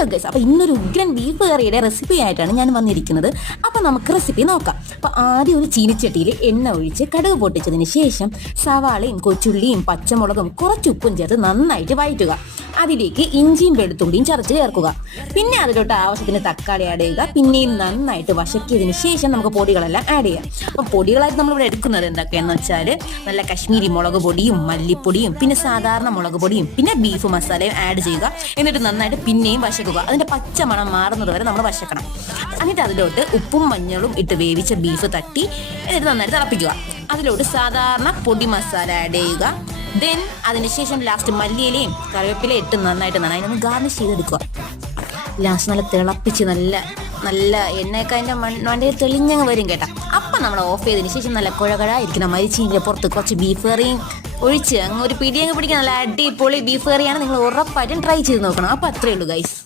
Hello guys, അപ്പോൾ ഇന്നൊരു ഉഗ്രൻ ബീഫ് കറിയുടെ റെസിപ്പി ആയിട്ടാണ് ഞാൻ വന്നിരിക്കുന്നത്. അപ്പോൾ നമുക്ക് റെസിപ്പി നോക്കാം. അപ്പോൾ ആദ്യം ഒരു ചീനിച്ചട്ടിയിൽ എണ്ണ ഒഴിച്ച് കടുക് പൊട്ടിച്ചതിന് ശേഷം സവാളയും കൊച്ചുള്ളിയും പച്ചമുളകും കുറച്ച് ഉപ്പും ചേർത്ത് നന്നായിട്ട് വഴറ്റുക. അതിലേക്ക് ഇഞ്ചിയും വെളുത്തുള്ളിയും ചതച്ച് ചേർക്കുക. പിന്നെ അതിലോട്ട് ആവശ്യത്തിന് തക്കാളി ആഡ് ചെയ്യുക. പിന്നെയും നന്നായിട്ട് വശക്കിയതിന് ശേഷം നമുക്ക് പൊടികളെല്ലാം ആഡ് ചെയ്യാം. അപ്പോൾ പൊടികളായിട്ട് നമ്മളിവിടെ എടുക്കുന്നത് എന്തൊക്കെയാണെന്ന് വെച്ചാൽ നല്ല കശ്മീരി മുളക് പൊടിയും മല്ലിപ്പൊടിയും പിന്നെ സാധാരണ മുളക് പൊടിയും പിന്നെ ബീഫ് മസാലയും ആഡ് ചെയ്യുക. എന്നിട്ട് നന്നായിട്ട് പിന്നെയും വശക്കുക. അതിൻ്റെ പച്ചമണം മാറുന്നത് വരെ നമ്മൾ വശക്കണം. എന്നിട്ട് അതിലോട്ട് ഉപ്പും മഞ്ഞളും ഇട്ട് വേവിച്ച ബീഫ് തട്ടി എന്നിട്ട് നന്നായിട്ട് തിളപ്പിക്കുക. അതിലോട്ട് സാധാരണ പൊടി മസാല ആഡ് ചെയ്യുക. ദെൻ അതിനുശേഷം ലാസ്റ്റ് മല്ലിയിലയും കറിവേപ്പിലയും ഇട്ട് നന്നായിട്ട് അതിനൊന്ന് ഗാർണിഷ് ചെയ്തെടുക്കുക. ലാസ്റ്റ് നല്ല തിളപ്പിച്ച് നല്ല എണ്ണയൊക്കെ അതിൻ്റെ മണ്ടയിൽ തെളിഞ്ഞങ്ങ് വരും കേട്ടോ. അപ്പം നമ്മൾ ഓഫ് ചെയ്തതിന് ശേഷം നല്ല കുഴകഴായിരിക്കുന്ന മരിച്ചീൻ്റെ പുറത്ത് കുറച്ച് ബീഫ് കറിയും ഒഴിച്ച് അങ്ങ് ഒരു പിടിയങ്ങ് പിടിക്കാൻ നല്ല അടിപൊളി ബീഫ് കറിയാണ്. നിങ്ങൾ ഉറപ്പായിട്ടും ട്രൈ ചെയ്ത് നോക്കണം. അപ്പോൾ അത്രയേ ഉള്ളൂ ഗൈസ്.